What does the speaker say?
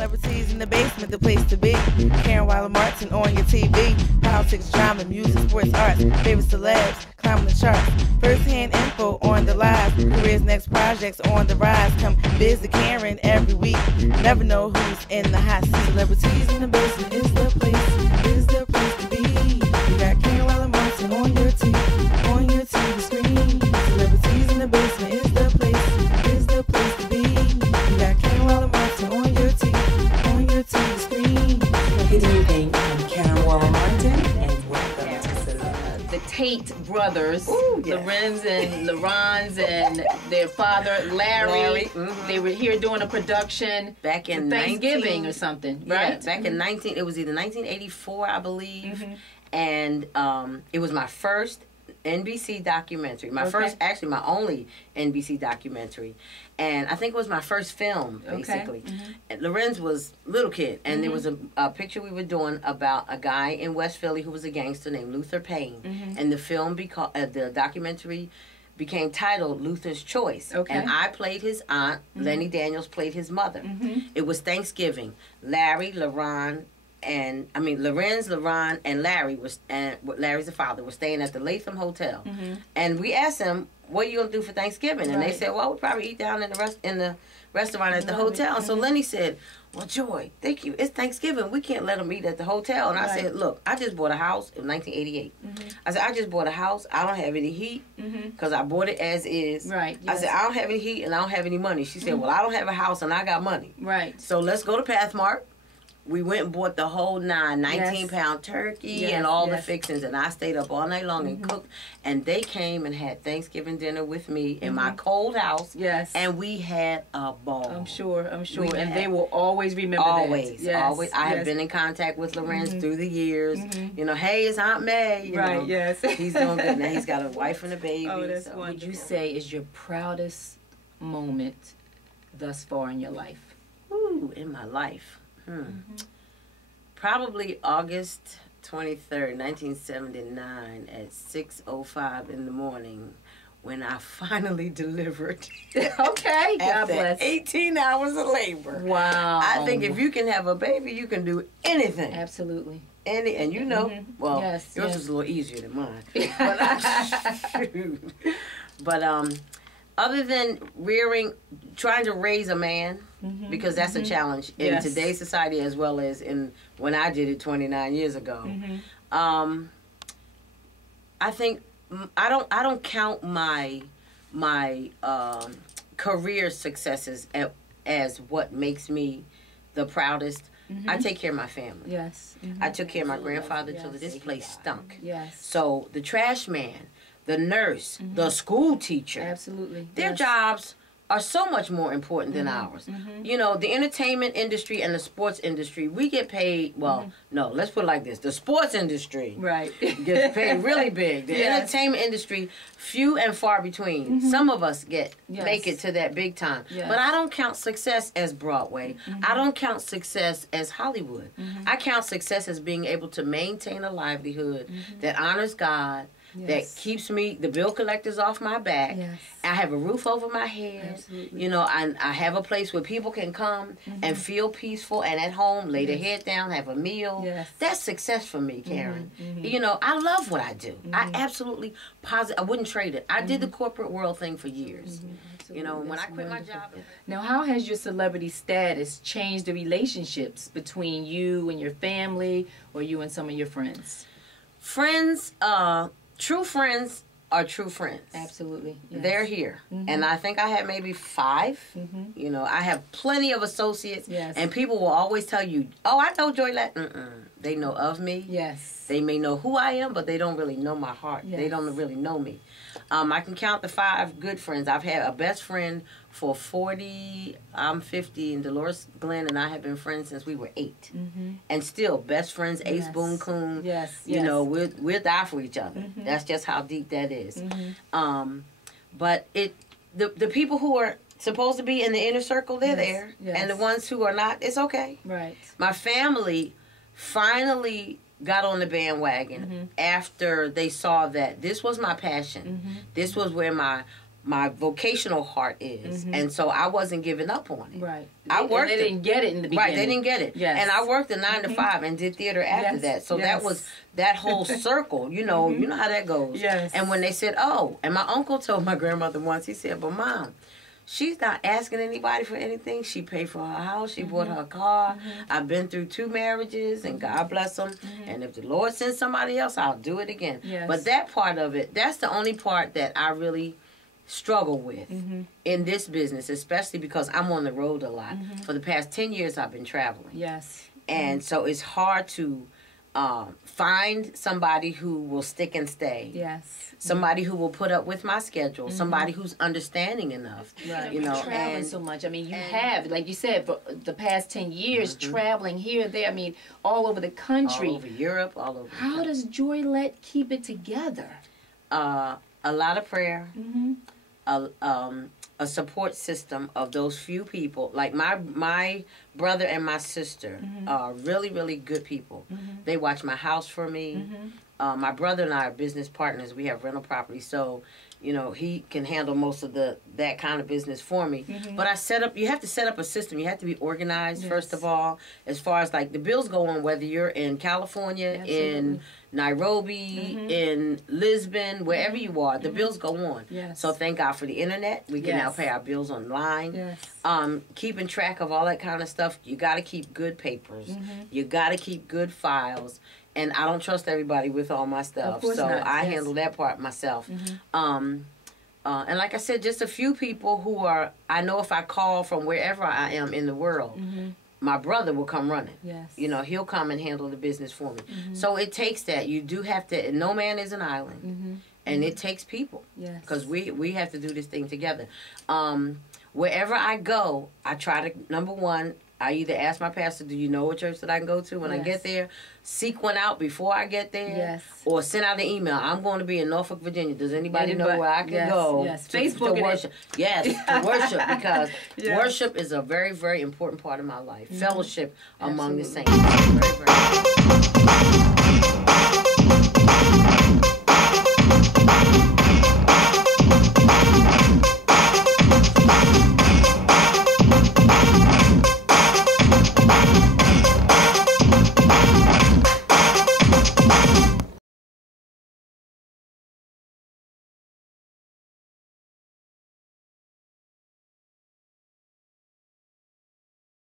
Celebrities in the basement, the place to be. Karen Martin on your TV. Politics, drama, music, sports, arts. Favorite celebs, climbing the charts. First-hand info on the live. Careers, next projects on the rise. Come visit Karen every week. Never know who's in the hot seat. Celebrities in the basement is the place to be. You got Karen Martin on your TV screen. Celebrities in the basement is the place to be. You got Karen Martin on your TV screen. Good evening, I'm Karen Martin, and welcome to the Tate brothers, Ooh, yeah. Lorenz and Laron's, and their father Larry. Mm-hmm. They were here doing a production back in Thanksgiving or something, right? Yeah, back in it was either 1984, I believe, Mm-hmm. and it was my first NBC documentary. My first, actually, my only NBC documentary. And I think it was my first film, basically. Mm-hmm. And Lorenz was a little kid, and there was a picture we were doing about a guy in West Philly who was a gangster named Luther Payne. Mm-hmm. And the film, the documentary became titled Luther's Choice. Okay. And I played his aunt. Lenny Daniels played his mother. It was Thanksgiving. Lorenz, LaRon, and Larry Larry's the father, was staying at the Latham Hotel, and we asked them, "What are you gonna do for Thanksgiving?" And they said, "Well, we'll probably eat down in the restaurant at the hotel." And so Lenny said, "Well, Joy, thank you. It's Thanksgiving. We can't let them eat at the hotel." And I said, "Look, I just bought a house in 1988. I said, I just bought a house. I don't have any heat because I bought it as is. Right. I said, I don't have any heat and I don't have any money." She said, "Well, I don't have a house and I got money. Right. So let's go to Pathmark." We went and bought the whole 19-pound turkey and all the fixings, and I stayed up all night long and cooked. And they came and had Thanksgiving dinner with me in my cold house. Yes. And we had a ball. I'm sure. And they will always remember always, that. Yes. Always. I have been in contact with Lorenz through the years. You know, hey, it's Aunt May. You know. Yes. He's doing good now. He's got a wife and a baby. Oh, that's so. wonderful. What would you say is your proudest moment thus far in your life? Ooh, in my life. Probably August 23rd, 1979 at 6:05 in the morning when I finally delivered. Okay, God After bless. 18 hours of labor. Wow. I think if you can have a baby, you can do anything. Absolutely. And you know, well, Yes, yours yes. is a little easier than mine. But other than trying to raise a man, because that's a challenge in today's society as well as in when I did it 29 years ago. I think I don't count my career successes as what makes me the proudest. I take care of my family. Yes. I took care of my grandfather till this place stunk. Yes. So the trash man, the nurse, the school teacher, Absolutely. their jobs are so much more important than ours. You know, the entertainment industry and the sports industry, we get paid, well, no, let's put it like this. The sports industry Right. gets paid really big. The entertainment industry, few and far between. Some of us make it to that big time. Yes. But I don't count success as Broadway. I don't count success as Hollywood. I count success as being able to maintain a livelihood that honors God, that keeps the bill collectors off my back. Yes. I have a roof over my head. Absolutely. You know, I have a place where people can come and feel peaceful and at home, lay their head down, have a meal. Yes. That's success for me, Karen. You know, I love what I do. I absolutely I wouldn't trade it. I did the corporate world thing for years. You know, when I quit my job. Now, how has your celebrity status changed the relationships between you and your family, or you and some of your friends? Friends, true friends are true friends. Absolutely. Yes. They're here. And I think I have maybe 5. You know, I have plenty of associates. Yes. And people will always tell you, "Oh, I know Joilet." They know of me. Yes. They may know who I am, but they don't really know my heart. Yes. They don't really know me. I can count the 5 good friends. I've had a best friend for 40, I'm 50, and Dolores Glenn and I have been friends since we were 8. And still, best friends, Ace Boone Coon. Yes. You know, we'll die for each other. That's just how deep that is. But the people who are supposed to be in the inner circle, they're there. Yes. And the ones who are not, it's okay. Right. My family finally got on the bandwagon after they saw that this was my passion. This was where my my vocational heart is. And so I wasn't giving up on it. Right. I worked. They didn't get it in the beginning. Right, they didn't get it. Yes. And I worked a 9 to 5 and did theater after that. So that was that whole circle, you know how that goes. Yes. And when they said, oh, and my uncle told my grandmother once, he said, but Mom, she's not asking anybody for anything. She paid for her house. She bought her car. I've been through 2 marriages, and God bless them. And if the Lord sends somebody else, I'll do it again. Yes. But that part of it, that's the only part that I really struggle with in this business, especially because I'm on the road a lot. For the past 10 years, I've been traveling. Yes. And so it's hard to find somebody who will stick and stay. Yes. Somebody who will put up with my schedule. Somebody who's understanding enough. Right. You know, traveling and so much. I mean, you have, like you said, for the past 10 years, traveling here and there. I mean, all over the country. all over Europe, all over. How does Joilet keep it together? A lot of prayer. A support system of those few people. Like my brother and my sister are really, really good people. They watch my house for me. My brother and I are business partners. We have rental property, so you know he can handle most of that kind of business for me. But you have to set up a system. You have to be organized first of all. As far as like the bills go on, whether you're in California, in Nairobi, in Lisbon, wherever you are, the bills go on. So thank God for the internet. We can now pay our bills online. Keeping track of all that kind of stuff. You got to keep good papers. You got to keep good files. And I don't trust everybody with all my stuff. So I handle that part myself. And like I said, just a few people who are, I know if I call from wherever I am in the world, my brother will come running. You know, he'll come and handle the business for me. So it takes that. You do have to, no man is an island. And it takes people. Because we have to do this thing together. Wherever I go, I try to, number one, I either ask my pastor, do you know a church that I can go to when I get there? Seek one out before I get there. Or send out an email. I'm going to be in Norfolk, Virginia. Does anybody know where I can go to worship? To worship, because worship is a very, very important part of my life. Fellowship among the saints. Very, very important.